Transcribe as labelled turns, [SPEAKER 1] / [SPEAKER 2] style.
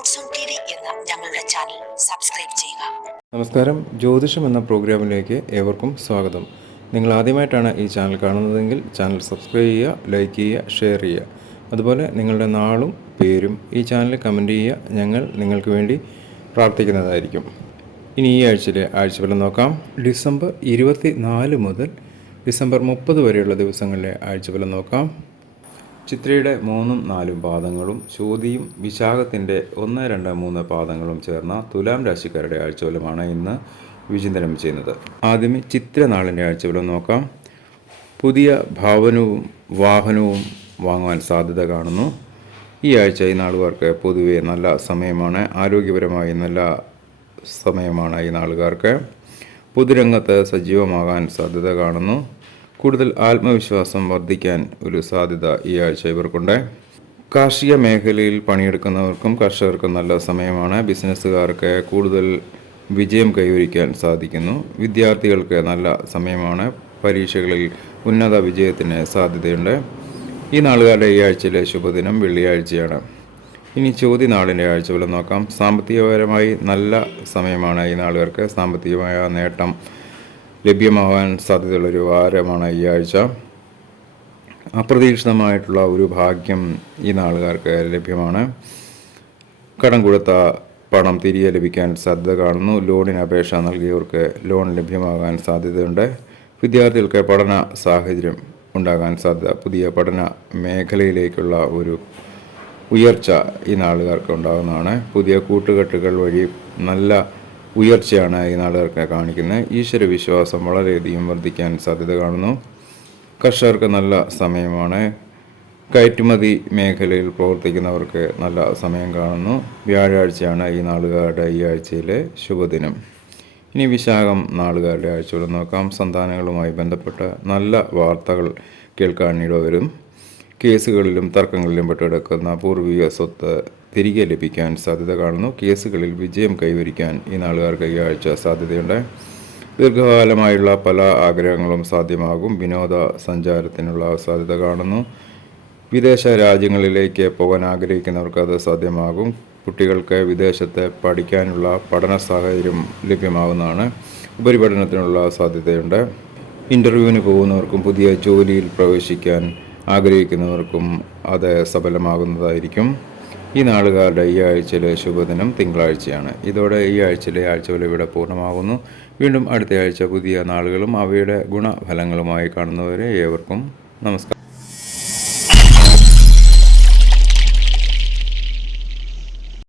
[SPEAKER 1] ഞങ്ങളുടെ channel subscribe ചെയ്യുക.
[SPEAKER 2] നമസ്കാരം. ജ്യോതിഷം എന്ന പ്രോഗ്രാമിലേക്ക് ഏവർക്കും സ്വാഗതം. നിങ്ങൾ ആദ്യമായിട്ടാണ് ഈ ചാനൽ കാണുന്നതെങ്കിൽ ചാനൽ സബ്സ്ക്രൈബ് ചെയ്യുക ലൈക്ക് ചെയ്യുക ഷെയർ ചെയ്യുക. അതുപോലെ നിങ്ങളുടെ നാളും പേരും ഈ ചാനലിൽ കമന്റ് ചെയ്യുക. ഞങ്ങൾ നിങ്ങൾക്ക് വേണ്ടി പ്രാർത്ഥിക്കുന്നതായിരിക്കും. ഇനി ഈ ആഴ്ചയിലെ ആഴ്ചഫലം നോക്കാം. ഡിസംബർ ഇരുപത്തി നാല് മുതൽ ഡിസംബർ മുപ്പത് വരെയുള്ള ദിവസങ്ങളിലെ ആഴ്ചഫലം നോക്കാം. ചിത്രയുടെ മൂന്നും നാലും പാദങ്ങളും ചോതിയും വിശാഖത്തിന്റെ ഒന്ന് രണ്ട് മൂന്ന് പാദങ്ങളും ചേർന്ന തുലാം രാശിക്കാരുടെ ആഴ്ചവലമാണ് ഇന്ന് വിചിന്തനം ചെയ്യുന്നത്. ആദ്യമേ ചിത്രനാളിന്റെ ആഴ്ചവലം നോക്കാം. പുതിയ ഭവനവും വാഹനവും വാങ്ങുവാൻ സാധ്യത കാണുന്നു. ഈ ആഴ്ച ഈ നാളുകാർക്ക് പൊതുവെ നല്ല സമയമാണ്. ആരോഗ്യപരമായി നല്ല സമയമാണ് ഈ നാളുകാർക്ക്. പൊതുരംഗത്ത് സജീവമാകാൻ സാധ്യത കാണുന്നു. കൂടുതൽ ആത്മവിശ്വാസം വർദ്ധിക്കാൻ ഒരു സാധ്യത ഈ ആഴ്ച ഇവർക്കുണ്ട്. കാർഷിക മേഖലയിൽ പണിയെടുക്കുന്നവർക്കും കർഷകർക്കും നല്ല സമയമാണ്. ബിസിനസ്സുകാർക്ക് കൂടുതൽ വിജയം കൈവരിക്കാൻ സാധിക്കുന്നു. വിദ്യാർത്ഥികൾക്ക് നല്ല സമയമാണ്. പരീക്ഷകളിൽ ഉന്നത വിജയത്തിന് സാധ്യതയുണ്ട്. ഈ നാളുകാരുടെ ഈ ആഴ്ചയിലെ ശുഭദിനം വെള്ളിയാഴ്ചയാണ്. ഇനി ചോദ്യ നാളിന്റെ വില നോക്കാം. സാമ്പത്തികപരമായി നല്ല സമയമാണ് ഈ നാളുകാർക്ക്. സാമ്പത്തികമായ നേട്ടം ലഭ്യമാവാൻ സാധ്യതയുള്ളൊരു വാരമാണ് ഈ ആഴ്ച. അപ്രതീക്ഷിതമായിട്ടുള്ള ഒരു ഭാഗ്യം ഈ നാളുകാർക്ക് ലഭ്യമാണ്. കടം കൊടുത്ത പണം തിരികെ ലഭിക്കാൻ സാധ്യത കാണുന്നു. ലോണിന് അപേക്ഷ നൽകിയവർക്ക് ലോൺ ലഭ്യമാകാൻ സാധ്യതയുണ്ട്. വിദ്യാർത്ഥികൾക്ക് പഠന സാഹചര്യം ഉണ്ടാകാൻ സാധ്യത പുതിയ പഠന മേഖലയിലേക്കുള്ള ഒരു ഉയർച്ച ഈ നാളുകാർക്ക് ഉണ്ടാകുന്നതാണ്. പുതിയ കൂട്ടുകെട്ടുകൾ വഴി നല്ല ഉയർച്ചയാണ് ഈ നാളുകാർക്ക് കാണിക്കുന്നത്. ഈശ്വര വിശ്വാസം വളരെയധികം വർദ്ധിക്കാൻ സാധ്യത കാണുന്നു. കർഷകർക്ക് നല്ല സമയമാണ്. കയറ്റുമതി മേഖലയിൽ പ്രവർത്തിക്കുന്നവർക്ക് നല്ല സമയം കാണുന്നു. വ്യാഴാഴ്ചയാണ് ഈ നാളുകാരുടെ ഈ ആഴ്ചയിലെ ശുഭദിനം. ഇനി വിശാഖം നാളുകാരുടെ ആഴ്ചകൾ നോക്കാം. സന്താനങ്ങളുമായി ബന്ധപ്പെട്ട നല്ല വാർത്തകൾ കേൾക്കാൻ ഇടവരും. കേസുകളിലും തർക്കങ്ങളിലും പെട്ടുകിടക്കുന്ന പൂർവിക സ്വത്ത് തിരികെ ലഭിക്കാൻ സാധ്യത കാണുന്നു. കേസുകളിൽ വിജയം കൈവരിക്കാൻ ഈ നാളുകാർക്ക് ഈ ആഴ്ച സാധ്യതയുണ്ട്. ദീർഘകാലമായുള്ള പല ആഗ്രഹങ്ങളും സാധ്യമാകും. വിനോദ സഞ്ചാരത്തിനുള്ള സാധ്യത കാണുന്നു. വിദേശ രാജ്യങ്ങളിലേക്ക് പോകാൻ ആഗ്രഹിക്കുന്നവർക്ക് അത് സാധ്യമാകും. കുട്ടികൾക്ക് വിദേശത്ത് പഠിക്കാനുള്ള പഠന സാഹചര്യം ലഭ്യമാകുന്നതാണ് ഉപരിപഠനത്തിനുള്ള സാധ്യതയുണ്ട്. ഇന്റർവ്യൂവിന് പോകുന്നവർക്കും പുതിയ ജോലിയിൽ പ്രവേശിക്കാൻ ആഗ്രഹിക്കുന്നവർക്കും അത് സഫലമാകുന്നതായിരിക്കും. ഈ നാളുകാരുടെ ഈ ആഴ്ചയിലെ ശുഭദിനം തിങ്കളാഴ്ചയാണ്. ഇതോടെ ഈ ആഴ്ചയിലെ ആഴ്ചകൾ ഇവിടെ പൂർണമാകുന്നു. വീണ്ടും അടുത്ത ആഴ്ച പുതിയ നാളുകളും അവയുടെ ഗുണഫലങ്ങളുമായി കാണുന്നവരെ ഏവർക്കും നമസ്കാരം.